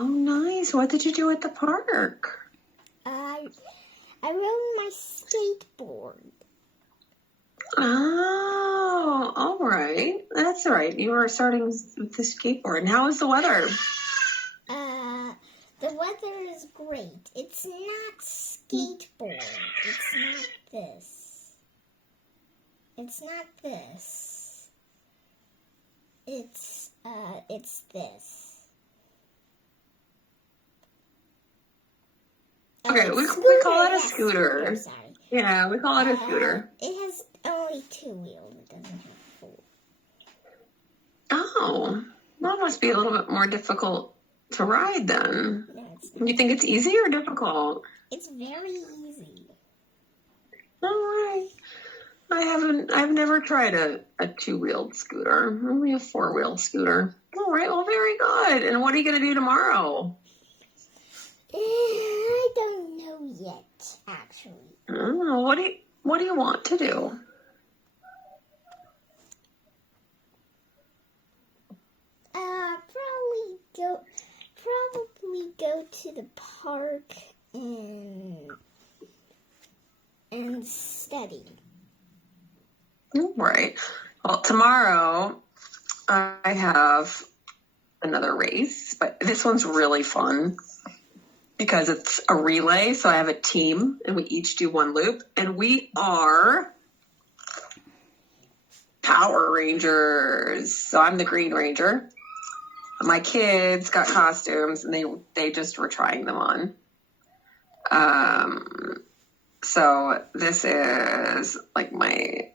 Oh, nice. What did you do at the park? I rode my skateboard. Oh, all right. That's all right. You were starting with the skateboard. And how was the weather? The weather is great. It's not skateboard. It's not this. It's not this. It's this. Okay, we call it a scooter. Sorry. Yeah, we call it a scooter. It has only 2 wheels. It doesn't have 4. Oh, that must be a little bit more difficult to ride then. No, it's not. You think it's easy or difficult? It's very easy. All right. I've never tried a 2-wheeled scooter, only a 4-wheel scooter. All right, well, very good. And what are you going to do tomorrow? I don't know yet, actually. Oh, what do you want to do? Probably go to the park and study. Right. Well, tomorrow I have another race, but this one's really fun because it's a relay. So I have a team and we each do 1 loop and we are Power Rangers. So I'm the Green Ranger. My kids got costumes and they just were trying them on. So this is like my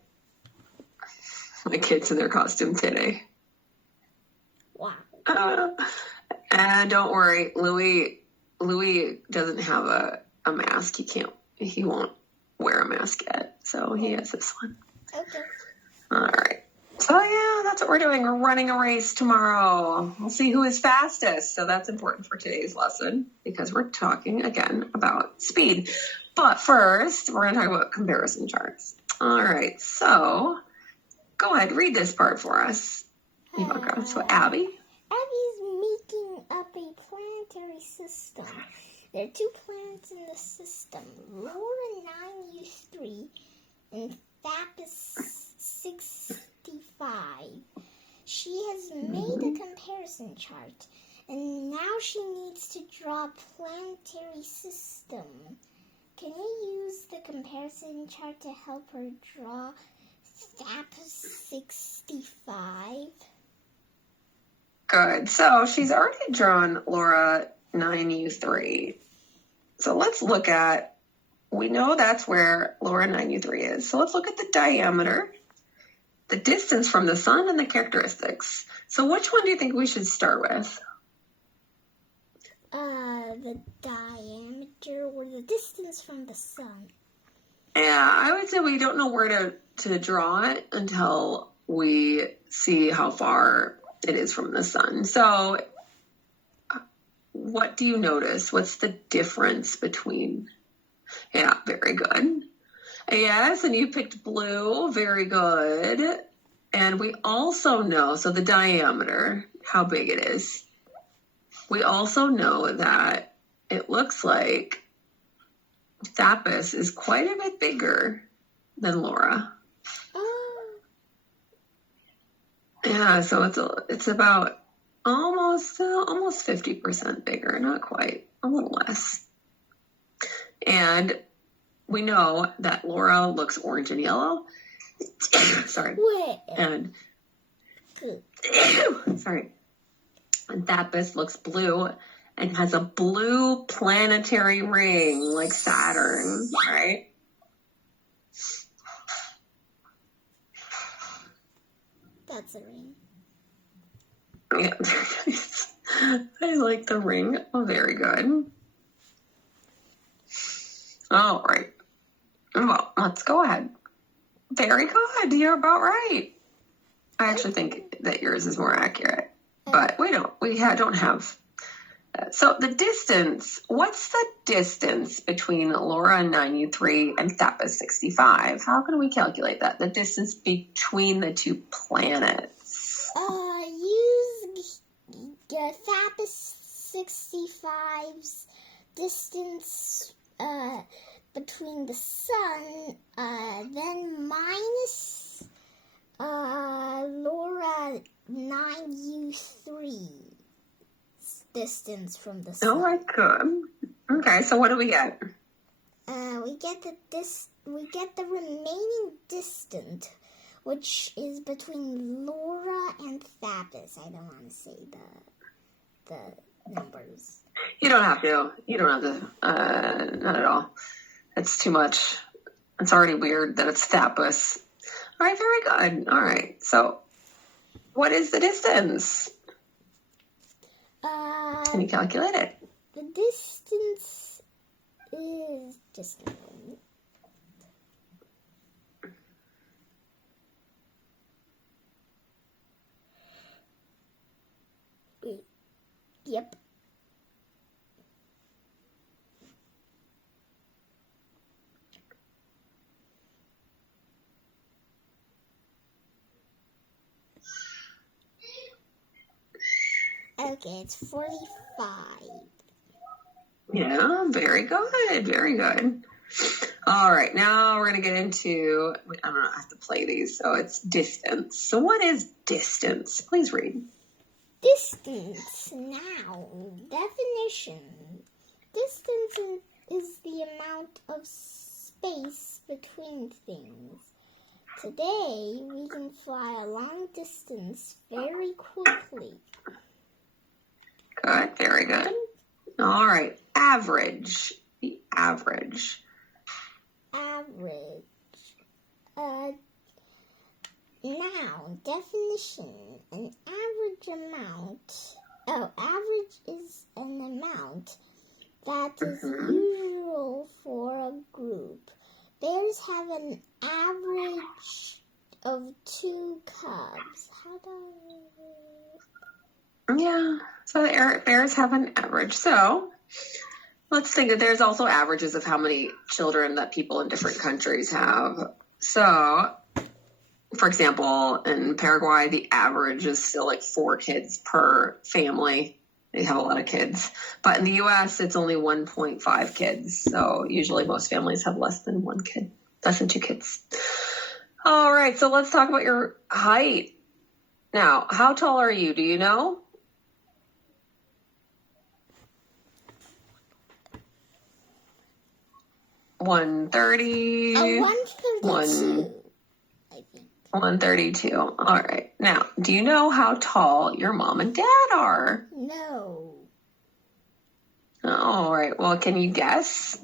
kids in their costume today. Wow. And don't worry, Louis doesn't have a mask. He won't wear a mask yet. So he has this one. Okay. All right. So yeah, that's what we're doing. We're running a race tomorrow. We'll see who is fastest. So that's important for today's lesson because we're talking again about speed. But first, we're going to talk about comparison charts. All right. So go ahead, read this part for us, Ivanka. So Abby's making up a planetary system. There are 2 planets in the system. Laura 9U3 and Thapis 65. She has made a comparison chart, and now she needs to draw a planetary system. Can you use the comparison chart to help her draw Thapis 65? good. So she's already drawn Laura 9U3. So let's look at, we know that's where Laura 9U3 is. So let's look at the diameter, the distance from the sun, and the characteristics. So which one do you think we should start with? The diameter or the distance from the sun. Yeah, I would say we don't know where to draw it until we see how far it is from the sun. So what do you notice? What's the difference between? Yeah, very good. Yes, and you picked blue. Very good. And we also know, so the diameter, how big it is. We also know that it looks like Thapis is quite a bit bigger than Laura. Yeah, so it's about almost 50% bigger, not quite, a little less. And we know that Laura looks orange and yellow. Sorry. Wait. And sorry. And Thapis looks blue and has a blue planetary ring like Saturn, right? That's a ring. Yeah. I like the ring. Oh, very good. All right. Well, let's go ahead. Very good. You're about right. I actually think that yours is more accurate, but we don't have. So the distance, what's the distance between Laura 9U3 and Thapis 65? How can we calculate that? The distance between the 2 planets. Use Thapis 365's distance between the sun, then minus Laura 9U3's distance from the sun. All right, good. Okay, so what do we get? We get the remaining distance, which is between Laura and Thapis. I don't want to say the numbers. You don't have to. Not at all. It's too much. It's already weird that it's Thapis. All right, very good. All right, so what is the distance? Can you calculate it? The distance is just a moment. Wait. Yep. Okay, it's 45. Yeah, very good. Very good. All right, now we're going to get into, I don't know, I have to play these, so it's distance. So what is distance? Please read. Distance. Now, definition. Distance is the amount of space between things. Today, we can fly a long distance very quickly. Good, very good. All right, average. The average. Average. Now, definition. An average amount. Average is an amount that is usual for a group. Bears have an average of 2 cubs. How do Yeah, so the bears have an average. So let's think that there's also averages of how many children that people in different countries have. So, for example, in Paraguay, the average is still like 4 kids per family. They have a lot of kids. But in the U.S., it's only 1.5 kids. So usually most families have less than 1 kid, less than 2 kids. All right, so let's talk about your height. Now, how tall are you? Do you know? 130. 132, I think. 132. All right. Now, do you know how tall your mom and dad are? No. All right. Well, can you guess?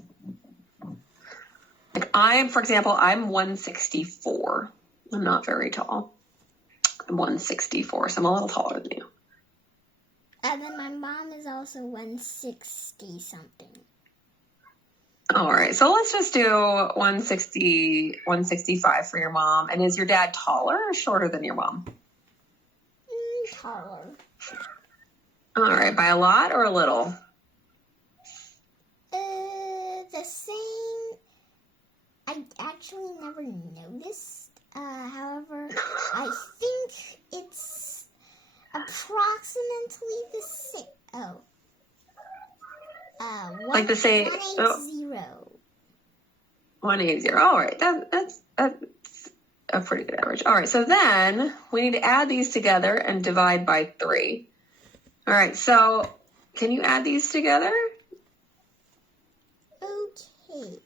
Like for example, I'm 164. I'm not very tall. I'm 164, so I'm a little taller than you. And then my mom is also 160 something. All right. So let's just do 160, 165 for your mom. And is your dad taller or shorter than your mom? Taller. All right. By a lot or a little? The same. I actually never noticed. However, I think it's approximately the same. Oh. Like the same. 180. 180. All right. That's a pretty good average. All right. So then we need to add these together and divide by 3. All right. So can you add these together? Okay.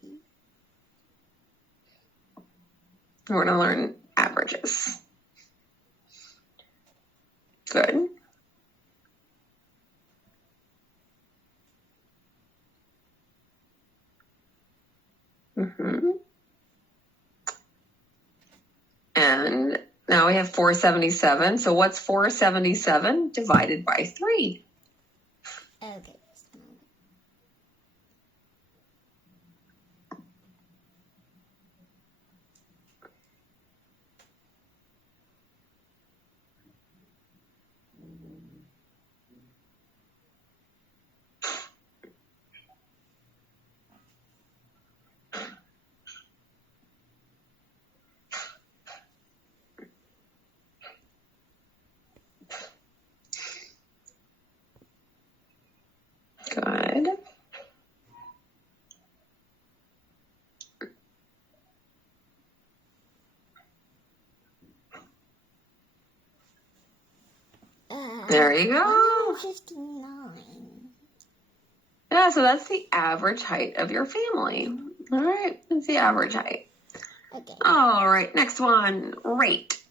We're going to learn averages. Good. And now we have 477. So what's 477 divided by 3? Okay. There you go. 159. Yeah, so that's the average height of your family. All right, that's the average height. Okay. All right, next one, rate.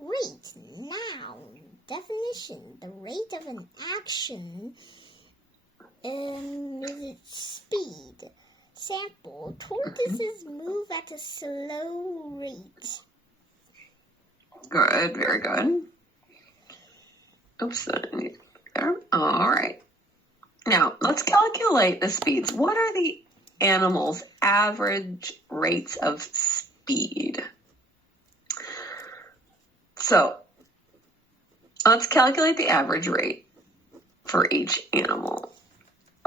Rate. Noun. Definition. The rate of an action is its speed. Sample. Tortoises move at a slow rate. Good, very good. Oops, there. All right. Now, let's calculate the speeds. What are the animals' average rates of speed? So, let's calculate the average rate for each animal.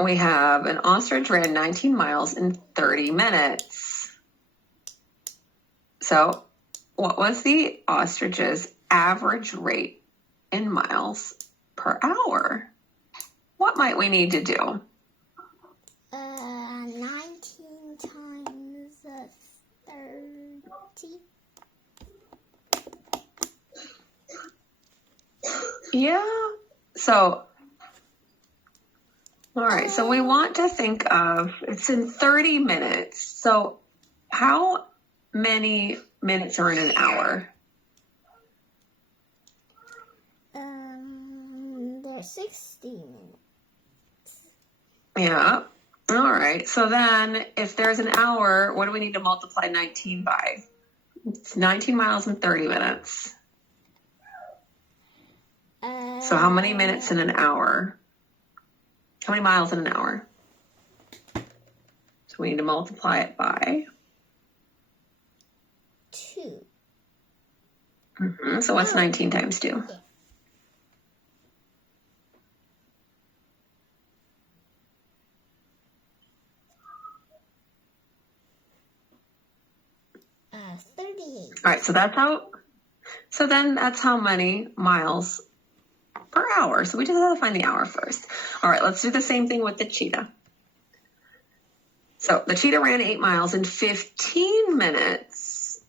We have an ostrich ran 19 miles in 30 minutes. So, what was the ostrich's average rate in miles per hour? What might we need to do? 19 times 30. Yeah. So, all right. So we want to think of, it's in 30 minutes. So how many minutes are in an hour? There's 60 minutes. Yeah. All right. So then if there's an hour, what do we need to multiply 19 by? It's 19 miles in 30 minutes. So how many minutes in an hour? How many miles in an hour? So we need to multiply it by 2. So what's 19 times 2? Yeah. 38. All right, so then that's how many miles per hour. So we just have to find the hour first. All right, let's do the same thing with the cheetah. So the cheetah ran 8 miles in 15 minutes.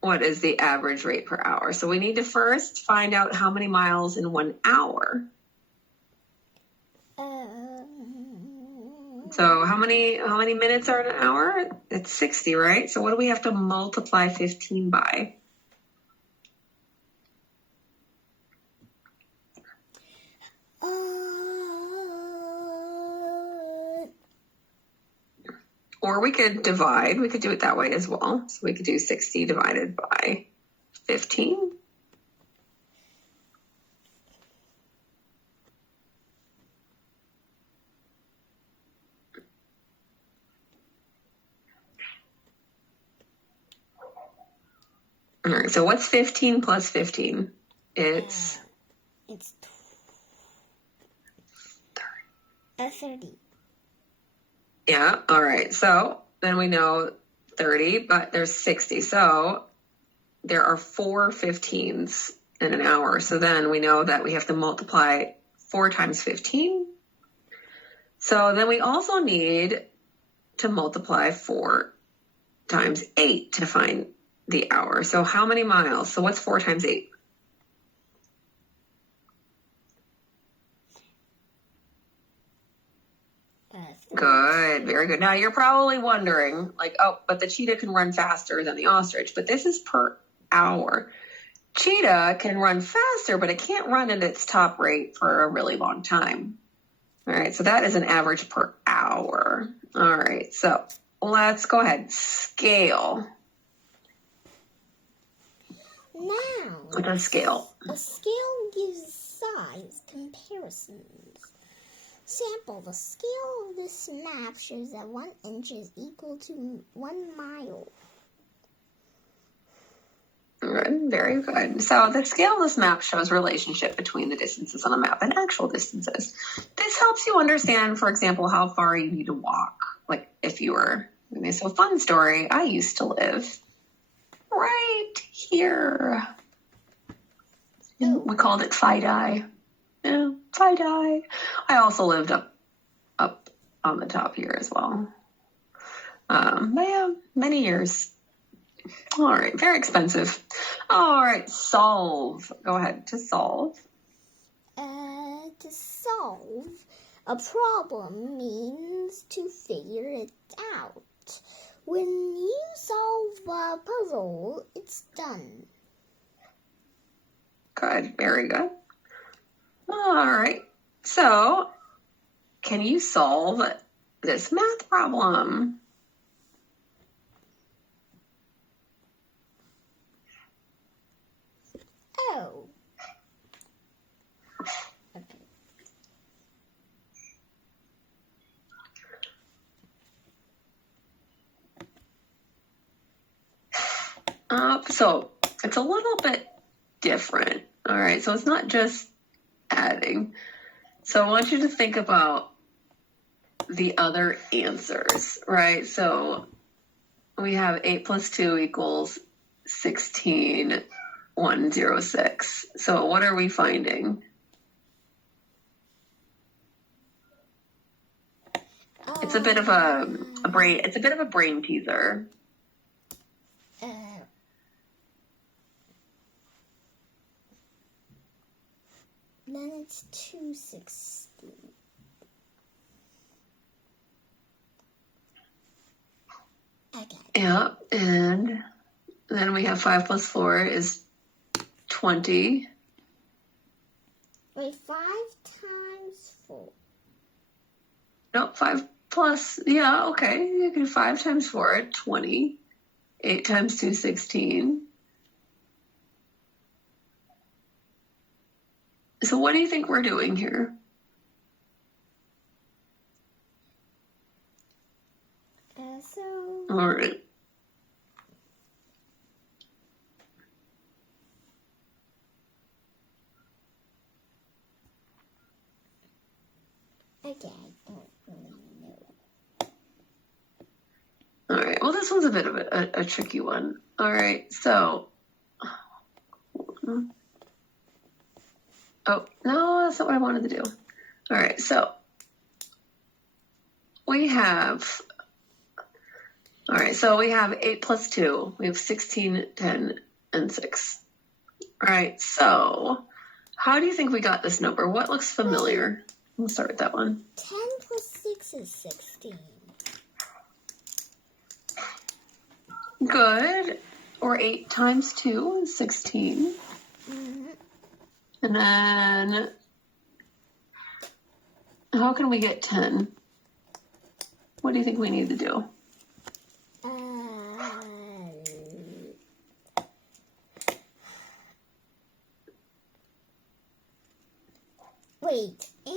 What is the average rate per hour? So we need to first find out how many miles in 1 hour. So how many minutes are in an hour? It's 60, right? So what do we have to multiply 15 by? Or we could divide. We could do it that way as well. So we could do 60 divided by 15. All right, so what's 15 plus 15? It's 30. Yeah, all right. So then we know 30, but there's 60. So there are 4 15s in an hour. So then we know that we have to multiply 4 times 15. So then we also need to multiply 4 times 8 to find the hour. So how many miles? So what's 4 times 8? Good, very good. Now you're probably wondering, like, oh, but the cheetah can run faster than the ostrich, but this is per hour. Cheetah can run faster, but it can't run at its top rate for a really long time. All right, so that is an average per hour. All right, so let's go ahead. Scale. Now, With a scale. A scale gives size comparisons. Sample. The scale of this map shows that 1 inch is equal to 1 mile. Good, very good. So the scale of this map shows relationship between the distances on a map and actual distances. This helps you understand, for example, how far you need to walk. Like if you were, so fun story, I used to live right here. We called it Fidei. Yeah, Fidei. I also lived up on the top here as well. But yeah, many years. All right, very expensive. All right, solve. Go ahead to solve. to solve a problem means to figure it out. When you solve a puzzle, it's done. Good, very good. All right. So, can you solve this math problem? Oh. Okay. So it's a little bit different. All right. So it's not just adding. So I want you to think about the other answers, right? So we have 8 plus 2 equals 16,106. So what are we finding? It's a bit of a brain. It's a bit of a brain teaser. Then it's 260. Okay. Yeah, and then we have 5 plus 4 is 20. Wait, 5 times 4. No, 5 plus, yeah, okay. You can 5 times 4, 20. 8 times 2, 16. So what do you think we're doing here? All right. Okay, I don't really know. All right. Well, this one's a bit of a tricky one. All right. So, oh, no, that's not what I wanted to do. All right. So, we have 8 plus 2. We have 16, 10, and 6. All right. So, how do you think we got this number? What looks familiar? We'll start with that one. 10 plus 6 is 16. Good. Or 8 times 2 is 16. Mm-hmm. And then, how can we get 10? What do you think we need to do? Wait, 8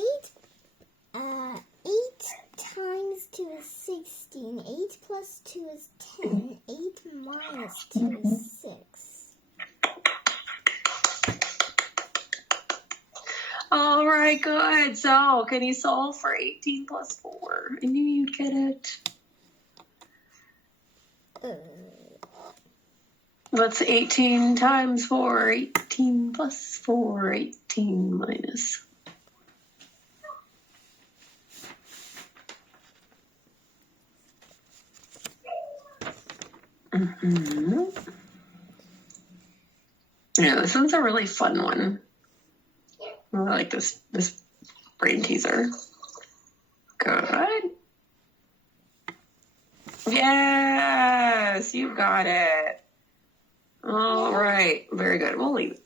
times 2 is 16. 8 plus 2 is 10. 8 minus 2 is 6. All right, good. So, can you solve for 18 plus 4? I knew you'd get it. What's 18 times 4? 18 plus 4. 18 minus. Mm-hmm. Yeah, this one's a really fun one. I like this brain teaser. Good. Yes, you got it. All right, very good. We'll leave.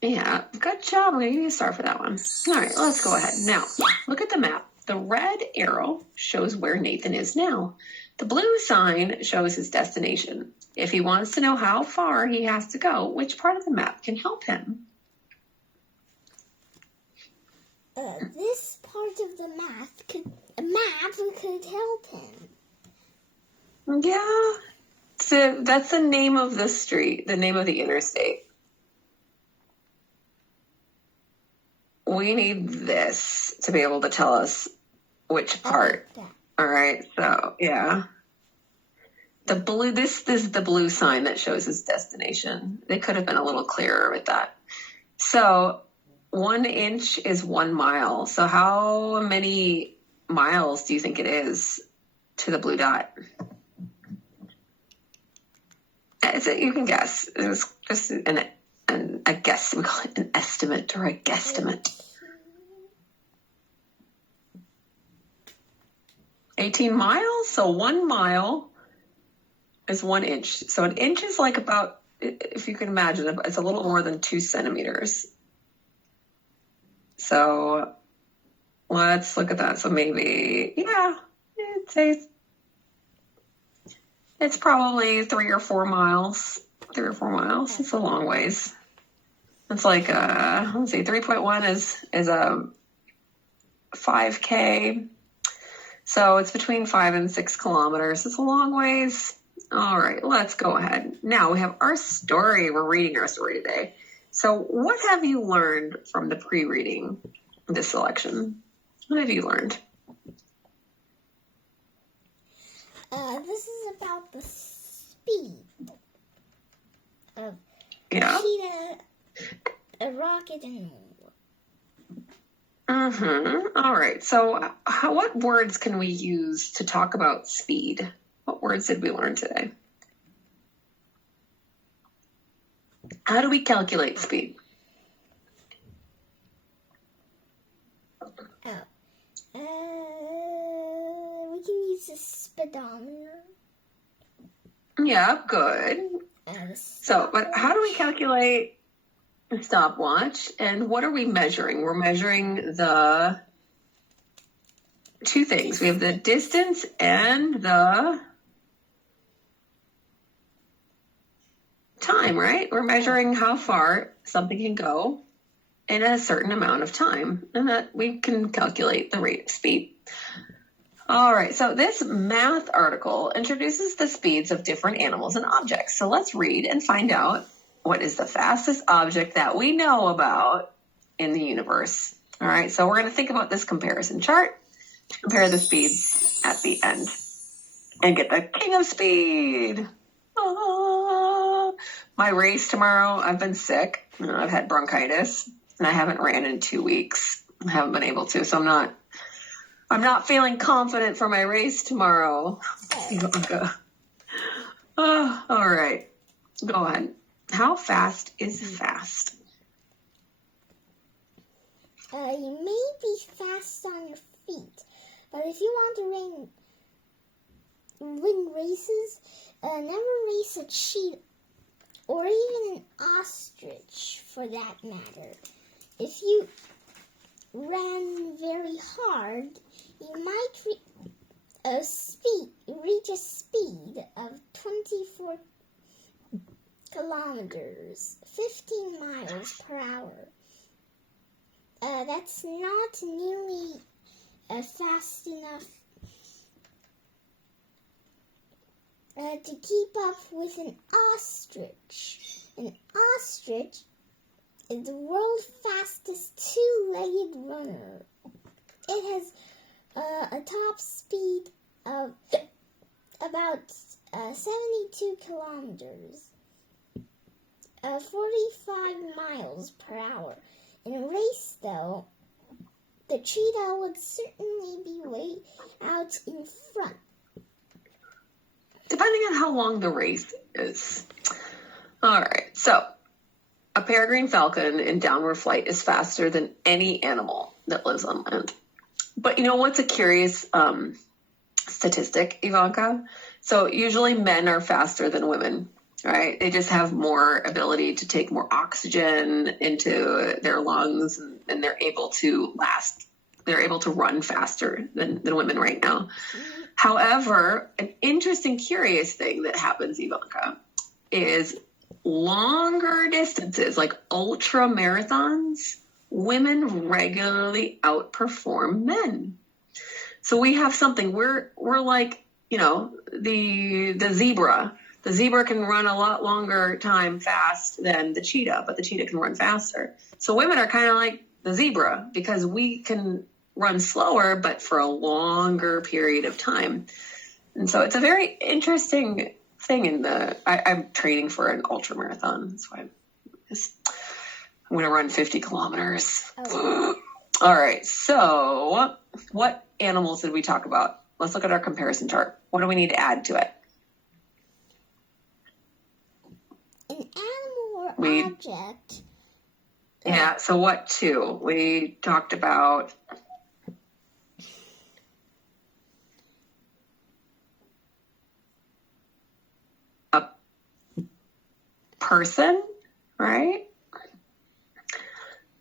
Yeah, good job. I'm going to give you a star for that one. All right, let's go ahead. Now, look at the map. The red arrow shows where Nathan is now. The blue sign shows his destination. If he wants to know how far he has to go, which part of the map can help him? This part of the map could help him. Yeah. So that's the name of the street, the name of the interstate. We need this to be able to tell us which part. All right. So, yeah. The blue, this is the blue sign that shows his destination. They could have been a little clearer with that. So 1 inch is 1 mile. So how many miles do you think it is to the blue dot? You can guess. It was just a guess. We call it an estimate or a guesstimate. 18 miles? So 1 mile is 1 inch. So an inch is like about, if you can imagine, it's a little more than 2 centimeters. So let's look at that. So maybe, yeah, I'd say it's probably 3 or 4 miles. 3 or 4 miles. It's a long ways. It's like, let's see, 3.1 is a 5K. So it's between 5 and 6 kilometers. It's a long ways. All right, let's go ahead. Now we have our story. We're reading our story today. So what have you learned from the pre-reading this selection? What have you learned? This is about the speed of Yeah. cheetah, a rocket, and more. All right. So what words can we use to talk about speed? What words did we learn today? How do we calculate speed? We can use a speedometer. Yeah, good. So, but how do we calculate a stopwatch? And what are we measuring? We're measuring the 2 things. We have the distance and the time, right? We're measuring how far something can go in a certain amount of time, and that we can calculate the rate of speed. All right, so this math article introduces the speeds of different animals and objects. So let's read and find out what is the fastest object that we know about in the universe. All right, so we're going to think about this comparison chart to compare the speeds at the end and get the king of speed. My race tomorrow, I've been sick. I've had bronchitis, and I haven't ran in 2 weeks. I haven't been able to, so I'm not feeling confident for my race tomorrow. Oh, all right. Go ahead. How fast is fast? You may be fast on your feet, but if you want to win races, never race a cheetah or even an ostrich for that matter. If you ran very hard, you might reach a speed of 24 kilometers, 15 miles per hour. That's not nearly fast enough to keep up with an ostrich. An ostrich is the world's fastest two-legged runner. It has a top speed of about 72 kilometers, 45 miles per hour. In a race, though, the cheetah would certainly be way out in front. Depending on how long the race is. All right, so a peregrine falcon in downward flight is faster than any animal that lives on land. But you know what's a curious statistic, Ivanka? So usually men are faster than women, right? They just have more ability to take more oxygen into their lungs, and they're able to last. They're able to run faster than women right now. However, an interesting, curious thing that happens, Ivanka, is longer distances, like ultra marathons, women regularly outperform men. So we have something, we're like, you know, the zebra. The zebra can run a lot longer time fast than the cheetah, but the cheetah can run faster. So women are kind of like the zebra because we can run slower, but for a longer period of time. And so it's a very interesting thing I'm training for an ultra marathon. That's why I'm going to run 50 kilometers. Oh. All right. So what animals did we talk about? Let's look at our comparison chart. What do we need to add to it? An animal or object. Yeah. So what two? We talked about person, right?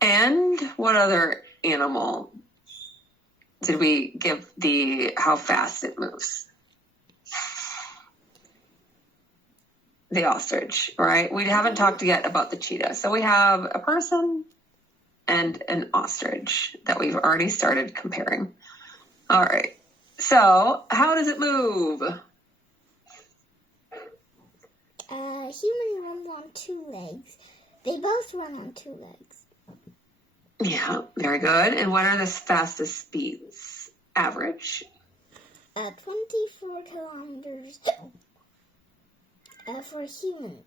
And what other animal did we give how fast it moves? The ostrich, right? We haven't talked yet about the cheetah. So we have a person and an ostrich that we've already started comparing. All right. So how does it move? Human runs on 2 legs. They both run on 2 legs. Yeah, very good. And what are the fastest speeds? Average? 24 kilometers for a human.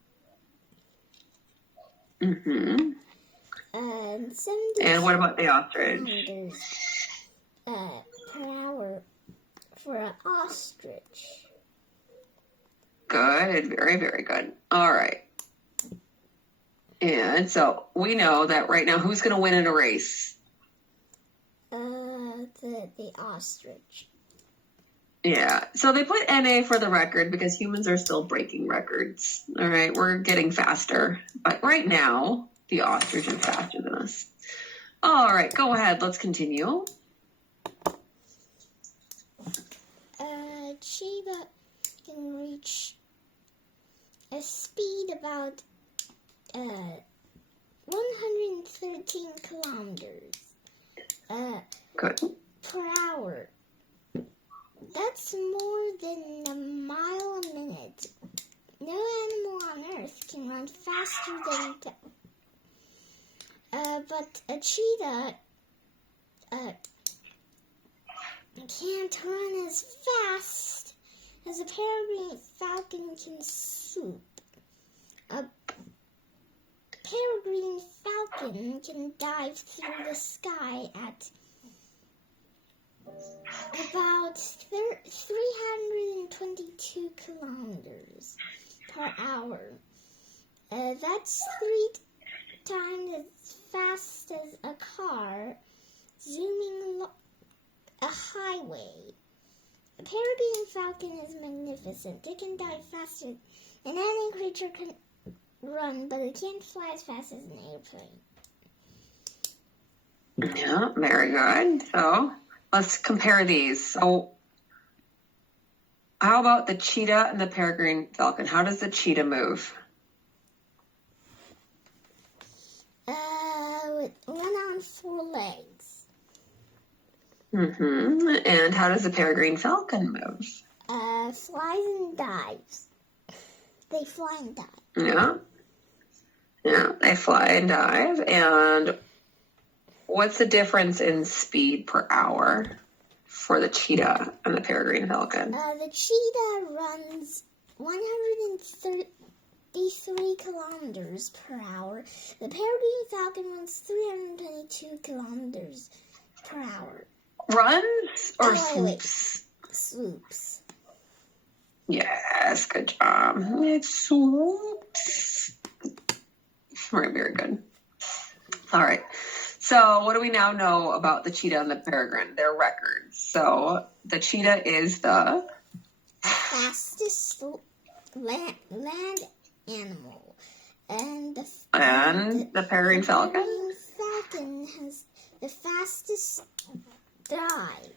Mm-hmm. 70 And what about the ostrich? kilometers per hour for an ostrich. Good. Very, very good. All right. And so we know that right now, who's going to win in a race? The ostrich. Yeah. So they put NA for the record because humans are still breaking records. All right. We're getting faster. But right now, the ostrich is faster than us. All right. Go ahead. Let's continue. Cheetah can reach a speed about 113 kilometers Good. per hour. That's more than a mile a minute. No animal on Earth can run faster than that. But a cheetah can't run as fast as a peregrine falcon can swoop. A peregrine falcon can dive through the sky at about 322 kilometers per hour. That's 3 times as fast as a car zooming a highway. A peregrine falcon is magnificent. It can dive faster than any creature can run, but it can't fly as fast as an airplane. Yeah, very good. So let's compare these. So how about the cheetah and the peregrine falcon? How does the cheetah move? Run on 4 legs. Mm-hmm. And how does the peregrine falcon move? Flies and dives. They fly and dive. Yeah. Yeah, they fly and dive. And what's the difference in speed per hour for the cheetah and the peregrine falcon? The cheetah runs 133 kilometers per hour. The peregrine falcon runs 322 kilometers per hour. Runs or wait. swoops? Swoops. Yes, good job. It swoops. Very, very good. All right. So what do we now know about the cheetah and the peregrine? Their records. So the cheetah is the fastest land animal. And the peregrine falcon? The peregrine falcon has the fastest dive.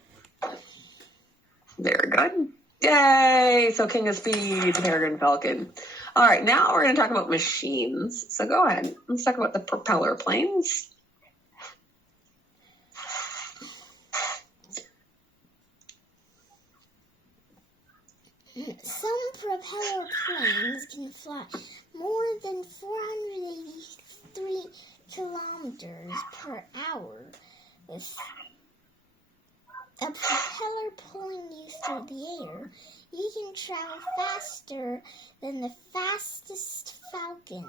Very good. Yay! So king of speed, the peregrine falcon. All right, now we're going to talk about machines. So go ahead. Let's talk about the propeller planes. Some propeller planes can fly more than 483 kilometers per hour with a propeller pulling you through the air. You can travel faster than the fastest falcon.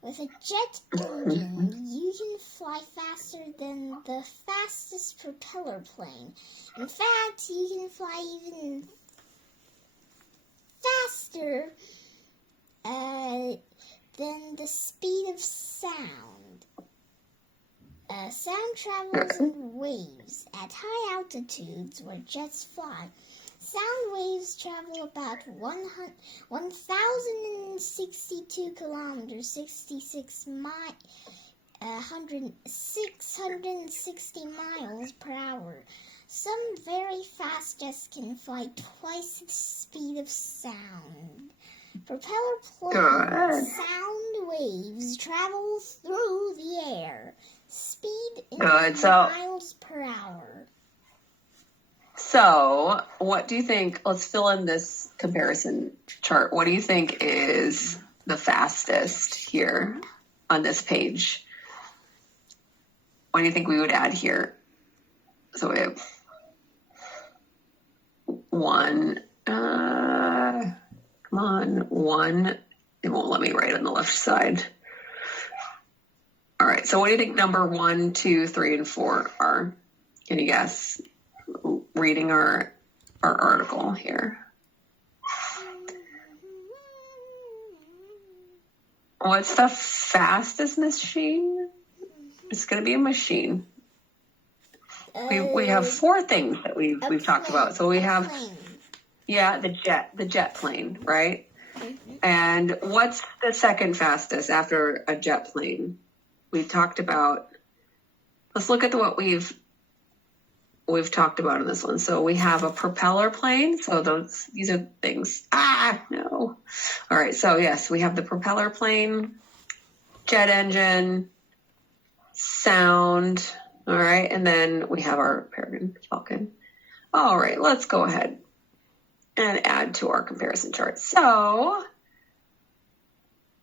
With a jet engine, you can fly faster than the fastest propeller plane. In fact, you can fly even faster than the speed of sound. Sound travels in waves at high altitudes where jets fly. Sound waves travel about 1,062 kilometers, 660 miles per hour. Some very fast jets can fly twice the speed of sound. Propeller planes, sound waves travel through the air. Speed in miles per hour. So, what do you think? Let's fill in this comparison chart. What do you think is the fastest here on this page? What do you think we would add here? So we have one. Come on, one. It won't let me write on the left side. All right. So, what do you think number 1, 2, 3, and 4 are? Can you guess? Reading our article here. What's the fastest machine? It's going to be a machine. We have 4 things that we've talked about. So we have, the jet plane, right? Mm-hmm. And what's the second fastest after a jet plane? We talked about. Let's look at what we've talked about in this one. So we have a propeller plane. So these are things. No. All right. So yes, we have the propeller plane, jet engine, sound. All right. And then we have our peregrine falcon. All right. Let's go ahead and add to our comparison chart. So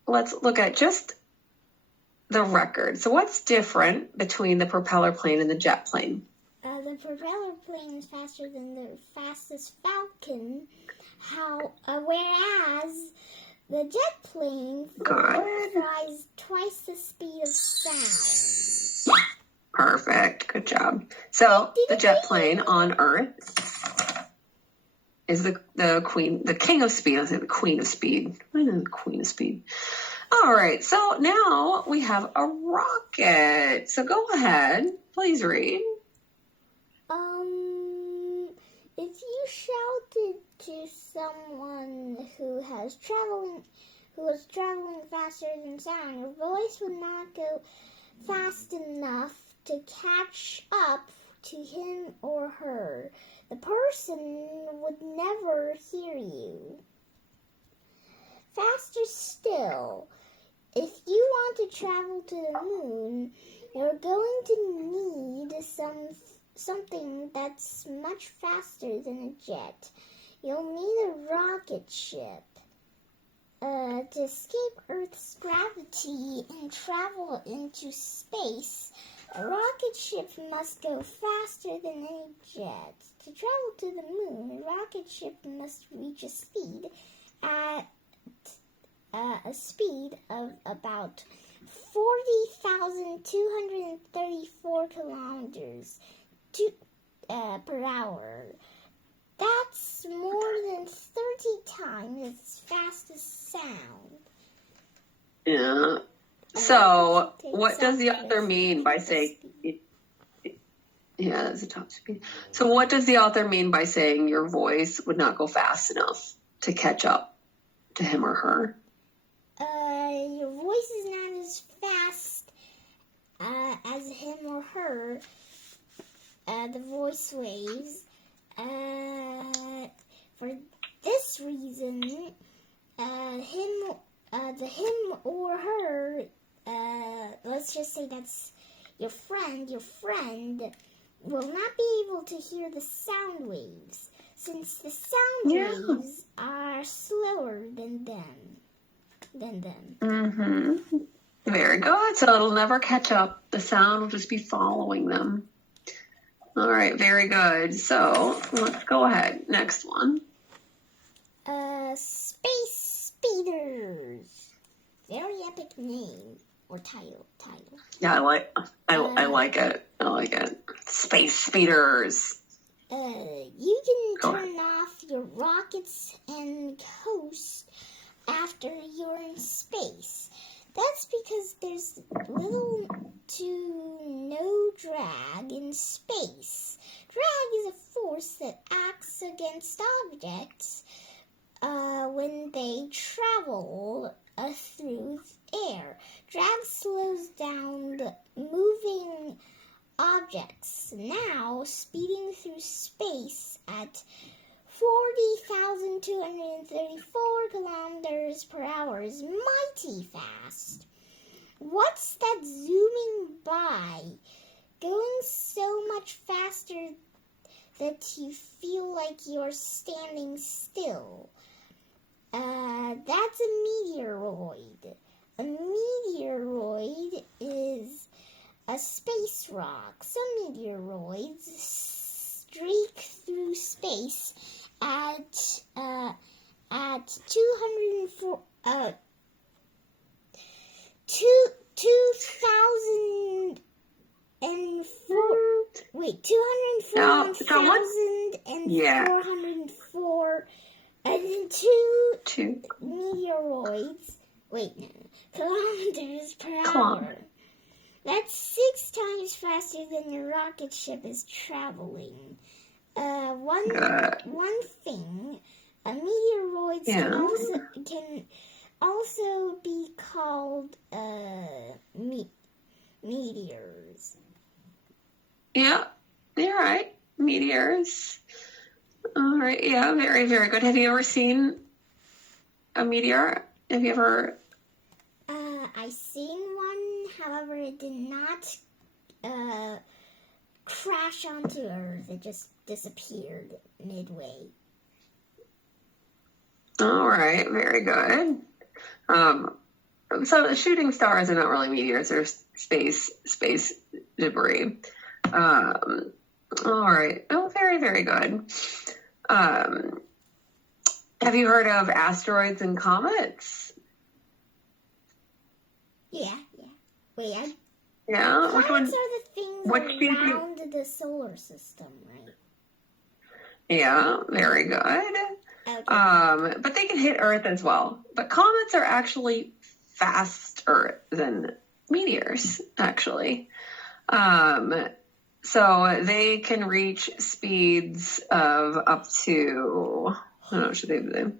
let's look at just the record. So what's different between the propeller plane and the jet plane? The propeller plane is faster than the fastest falcon, whereas the jet plane flies twice the speed of sound. Perfect. Good job. So the jet plane on Earth is the king of speed. I say the queen of speed. I know the queen of speed. All right. So now we have a rocket. So go ahead. Please read. If you shouted to someone who was traveling faster than sound, your voice would not go fast enough to catch up to him or her. The person would never hear you. Faster still, if you want to travel to the moon, you're going to need something that's much faster than a jet. You'll need a rocket ship. To escape Earth's gravity and travel into space, a rocket ship must go faster than any jet. To travel to the moon, a rocket ship must reach a speed of about 40,234 kilometers per hour. That's more than 30 times as fast as sound. Yeah. So, what does the author mean by saying... Yeah, that's a top speed. So, what does the author mean by saying your voice would not go fast enough to catch up to him or her? Your voice is not as fast as him or her. The voice waves. For this reason, him or her, let's just say that's your friend will not be able to hear the sound waves, since the sound waves are slower than them. Mm-hmm. Very good. So it'll never catch up. The sound will just be following them. All right, very good. So let's go ahead. Next one. Space Speeders. Very epic name or title. Yeah, I like it. I like it. Space Speeders. You can turn off your rockets and coast after you're in space. That's because there's little to no drag in space. Drag is a force that acts press against objects when they travel through air. Drag slows down the moving objects, now speeding through space at 40,234 kilometers per hour is mighty fast. What's that zooming by? Going so much faster that you feel like you're standing still. That's a meteoroid. A meteoroid is a space rock. Some meteoroids streak through space at 204 204,404 and then two meteoroids. Kilometers per hour. That's 6 times faster than your rocket ship is traveling. One thing, meteoroids can also be called meteors. Yeah, you're right. Meteors. All right. Yeah, very, very good. Have you ever seen a meteor? Have you ever? I seen one. However, it did not crash onto Earth. It just disappeared midway. All right. Very good. So shooting stars are not really meteors. They're space debris. All right. Oh, very, very good. Have you heard of asteroids and comets? Yeah. Wait, Yeah. comets are the things around the solar system, right? Yeah, very good. Okay. But they can hit Earth as well. But comets are actually faster than meteors, actually. So they can reach speeds of up to, I don't know, should they be,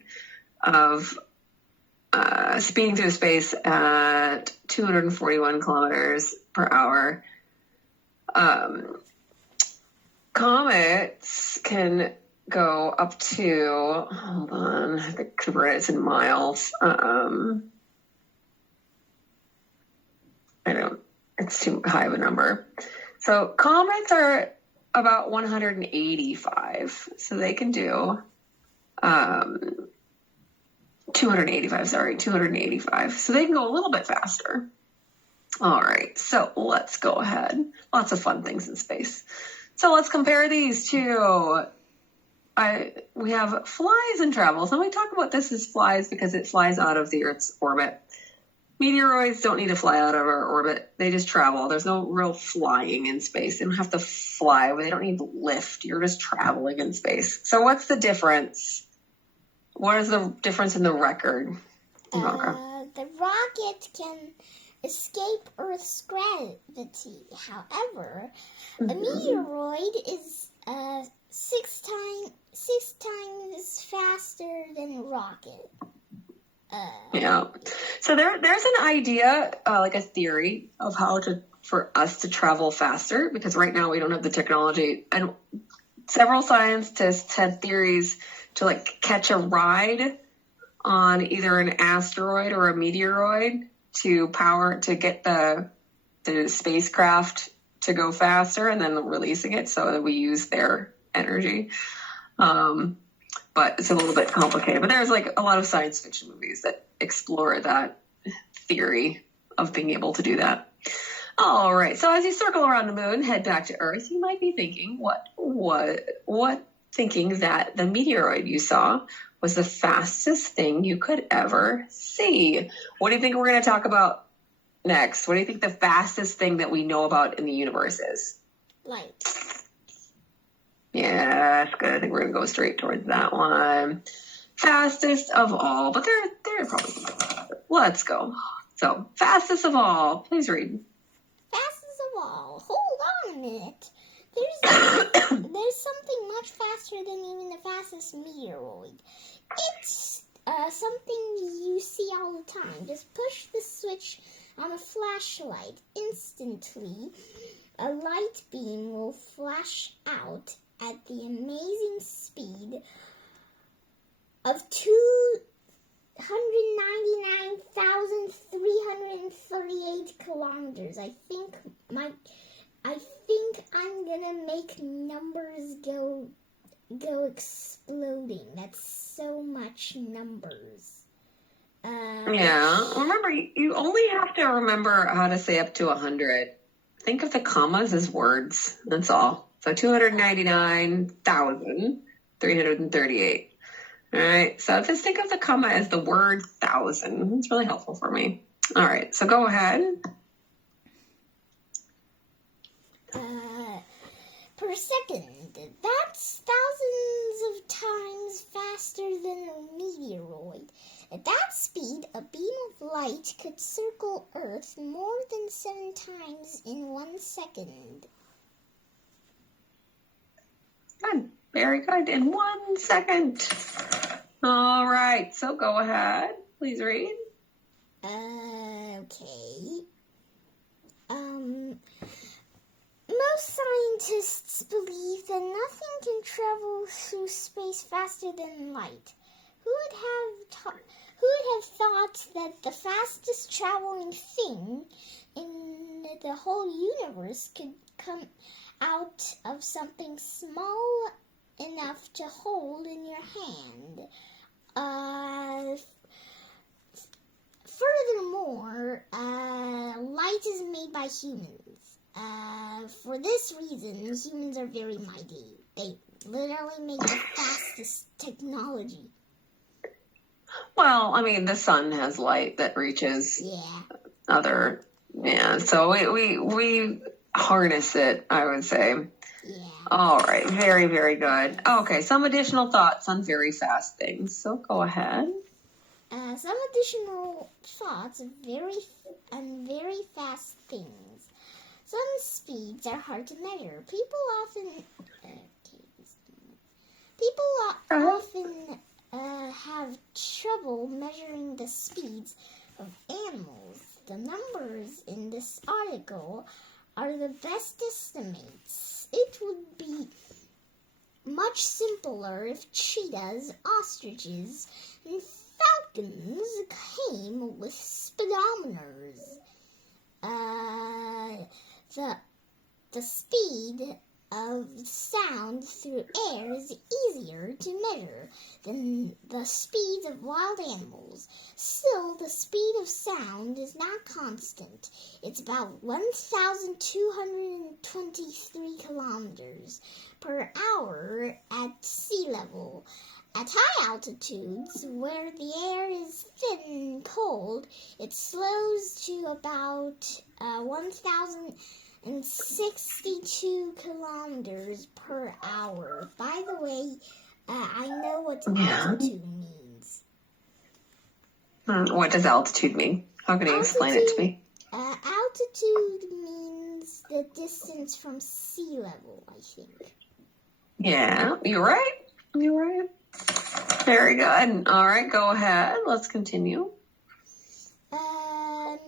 of speeding through space at 241 kilometers per hour. Comets can go up to, hold on, I have to convert it in miles. It's too high of a number. So comets are about 185. So they can do 285. So they can go a little bit faster. All right, so let's go ahead. Lots of fun things in space. So let's compare these two. We have flies and travels. And we talk about this as flies because it flies out of the Earth's orbit. Meteoroids don't need to fly out of our orbit. They just travel. There's no real flying in space. They don't have to fly. They don't need lift. You're just traveling in space. So what's the difference? What is the difference in the record? The rocket can escape Earth's gravity. However, a meteoroid is 6 times faster than a rocket. Yeah. So there's an idea, like a theory of how for us to travel faster, because right now we don't have the technology. And several scientists had theories to like catch a ride on either an asteroid or a meteoroid to get the spacecraft to go faster and then releasing it so that we use their energy. But it's a little bit complicated. But there's like a lot of science fiction movies that explore that theory of being able to do that. All right. So as you circle around the moon, head back to Earth, you might be thinking, thinking that the meteoroid you saw was the fastest thing you could ever see. What do you think we're going to talk about next? What do you think the fastest thing that we know about in the universe is? Light. Yeah, that's good. I think we're going to go straight towards that one. Fastest of all, but they're probably. Let's go. So, fastest of all. Please read. Fastest of all. Hold on a minute. There's something much faster faster than even the fastest meteoroid. It's something you see all the time. Just push the switch on a flashlight. Instantly, a light beam will flash out at the amazing speed of 299,338 kilometers. I think I'm gonna make numbers go exploding. That's so much numbers. Yeah. Remember, you only have to remember how to say up to 100. Think of the commas as words. That's all. So 299,338. All right. So just think of the comma as the word thousand. It's really helpful for me. All right. So go ahead. Per second. That's thousands of times faster than a meteoroid. At that speed, a beam of light could circle Earth more than 7 times in 1 second. Good. Very good. In 1 second. All right. So go ahead. Please read. Okay. Most scientists believe that nothing can travel through space faster than light. Who would have thought that the fastest traveling thing in the whole universe could come out of something small enough to hold in your hand? Furthermore, light is made by humans. For this reason, humans are very mighty. They literally make the fastest technology. Well, I mean, the sun has light that reaches other, so we harness it, I would say. Yeah. All right. Very, very good. Okay. Some additional thoughts on very fast things. So go ahead. Some additional thoughts of very fast things. Some speeds are hard to measure. People often have trouble measuring the speeds of animals. The numbers in this article are the best estimates. It would be much simpler if cheetahs, ostriches, and falcons came with speedometers. The speed of sound through air is easier to measure than the speeds of wild animals. Still, the speed of sound is not constant. It's about 1,223 kilometers per hour at sea level. At high altitudes, where the air is thin and cold, it slows to about 1,062 kilometers per hour. By the way, I know what altitude means. What does altitude mean? How can you explain it to me? Altitude means the distance from sea level, I think. Yeah, you're right. You're right. Very good. All right, go ahead. Let's continue.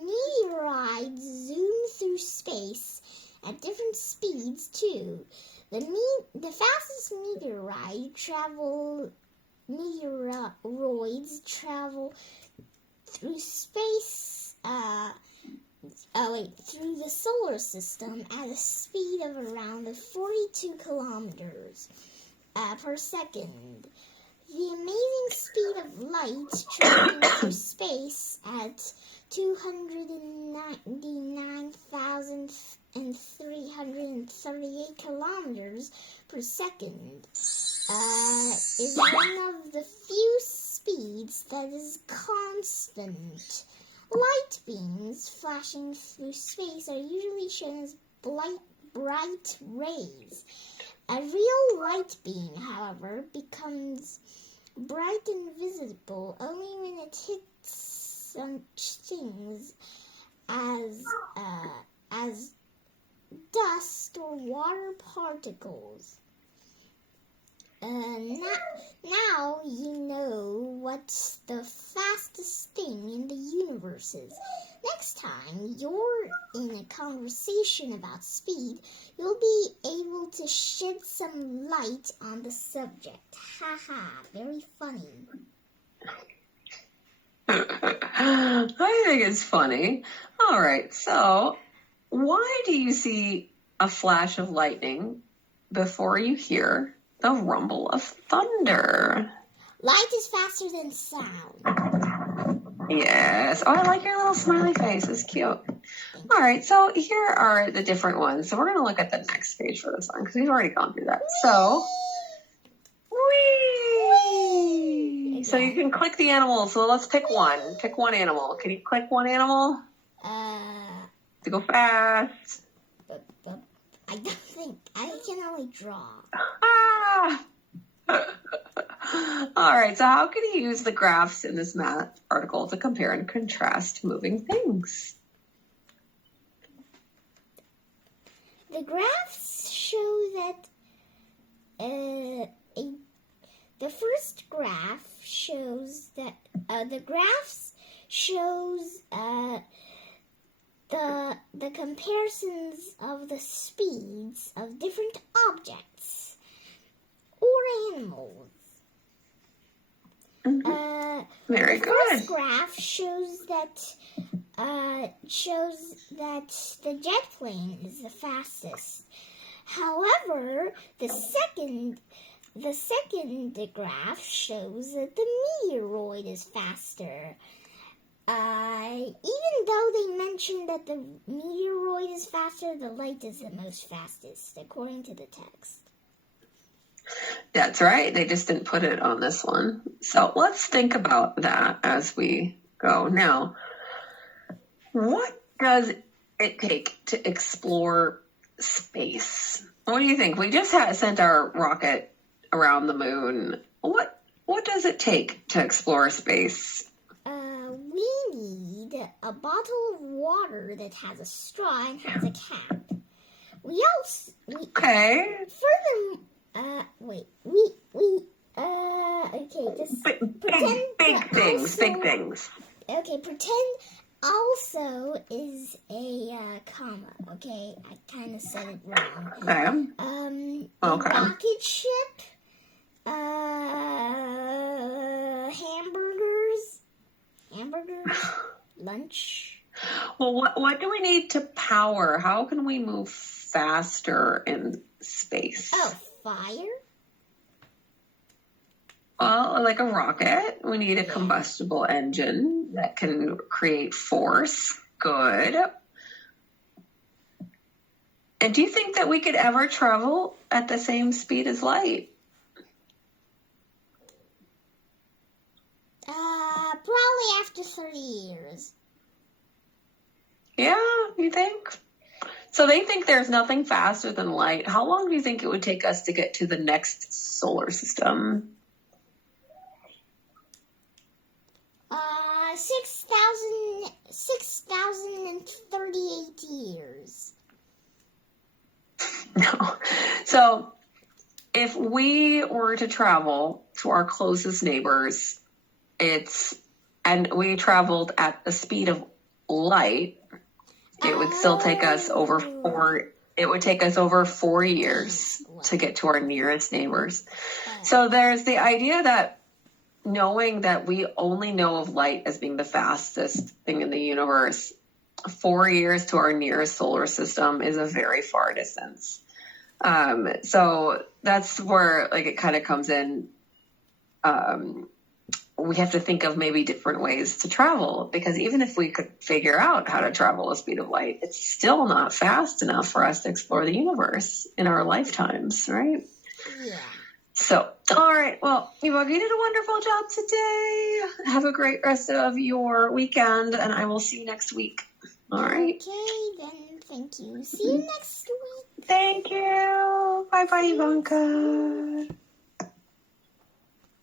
Meteorites zoom through space at different speeds too. The fastest meteoroids travel through space. Through the solar system at a speed of around 42 kilometers per second. The amazing speed of light traveling through space at 299,338 kilometers per second is one of the few speeds that is constant. Light beams flashing through space are usually shown as bright rays. A real light beam, however, becomes bright and visible only when it hits such things as dust or water particles. Now you know what's the fastest thing in the universe is. Next time you're in a conversation about speed, you'll be able to shed some light on the subject. Haha, very funny. I think it's funny. All right, so why do you see a flash of lightning before you hear the rumble of thunder? Light is faster than sound. Yes. Oh, I like your little smiley face. It's cute. All right, so here are the different ones. So we're going to look at the next page for this one because we've already gone through that. So, whee! So you can click the animals. So let's pick one. Pick one animal. Can you click one animal? To go fast. I don't think I can only draw. Ah! All right, so how can you use the graphs in this math article to compare and contrast moving things? The graphs show that the first graph shows that the graphs shows the comparisons of the speeds of different objects or animals. Very the good. first graph shows that the jet plane is the fastest. However, the second graph shows that the meteoroid is faster. Even though they mentioned that the meteoroid is faster, the light is the most fastest, according to the text. That's right. They just didn't put it on this one. So let's think about that as we go. Now, what does it take to explore space? What do you think? We just sent our rocket around the moon. What does it take to explore space? We need a bottle of water that has a straw and has a cap. Okay. Okay, just big things. Okay, pretend also is a comma. Okay, I kind of said it wrong. Okay. A Okay. rocket ship, hamburgers, lunch. Well, what do we need to power? How can we move faster in space? Oh, fire? Well, like a rocket, we need a combustible engine that can create force. Good. And do you think that we could ever travel at the same speed as light? Probably after 30 years. Yeah, you think? So they think there's nothing faster than light. How long do you think it would take us to get to the next solar system? 6,038 years. No. So if we were to travel to our closest neighbors, and we traveled at the speed of light, it would still take us over 4 years to get to our nearest neighbors. So there's the idea that knowing that we only know of light as being the fastest thing in the universe, 4 years to our nearest solar system is a very far distance. So that's where it kind of comes in. We have to think of maybe different ways to travel, because even if we could figure out how to travel the speed of light, it's still not fast enough for us to explore the universe in our lifetimes, right? Yeah. So, all right. Well, Eva, you did a wonderful job today. Have a great rest of your weekend, and I will see you next week. All right. Okay, then. Thank you. See you next week. Thank you. Bye-bye, Ivanka.